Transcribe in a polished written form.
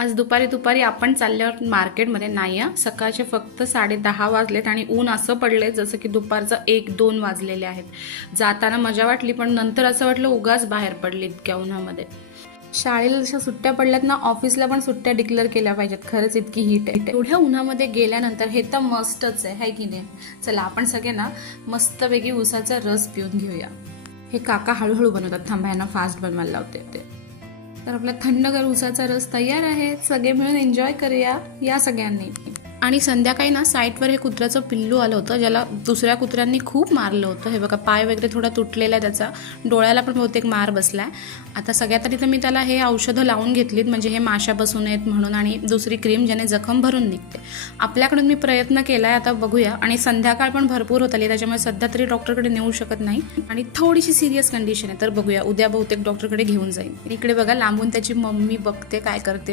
आज दुपारी आपण चालल्यावर मार्केटमध्ये नाही सकाळचे फक्त 10:30 वाजलेत आणि ऊन असं पडले जसं की दुपारचं 1-2 वाजलेले आहेत। जाताना मजा वाटली पण नंतर असं वाटलं उगाच बाहेर पडली इतक्या उन्हामध्ये। शाळेला जशा सुट्ट्या पडल्यात ना, ऑफिसला पण सुट्ट्या डिक्लेअर केल्या पाहिजेत। खरंच इतकी हीट आहे। एवढ्या उन्हामध्ये गेल्यानंतर हे तर मस्तच आहे की नाही। चला आपण सगळे ना मस्तपैकी उसाचा रस पिऊन घेऊया। हे काका हळूहळू बनवतात, थांबा यांना फास्ट बनवायला लावते ते। तर आपला थंडगार उसाचा रस तयार आहे, सगळे मिळून एन्जॉय करूया या सगळ्यांनी। आणि संध्याकाळी ना साईटवर हे कुत्र्याचं पिल्लू आलं होतं, ज्याला दुसऱ्या कुत्र्यांनी खूप मारलं होतं। हे बघा पाय वगैरे थोडा तुटलेला आहे त्याचा, डोळ्याला पण बहुतेक मार बसलाय। आता सगळ्यात आधी तर मी त्याला हे औषधं लावून घेतलीत, म्हणजे हे माशा बसू नयेत म्हणून, आणि दुसरी क्रीम ज्याने जखम भरून निघते। आपल्याकडून मी प्रयत्न केलाय, आता बघूया। आणि संध्याकाळ पण भरपूर होत आली, त्याच्यामुळे सध्या तरी डॉक्टरकडे नेऊ शकत नाही आणि थोडीशी सिरियस कंडिशन आहे, तर बघूया उद्या बहुतेक डॉक्टरकडे घेऊन जाईल। इकडे बघा लांबून त्याची मम्मी बघते काय करते।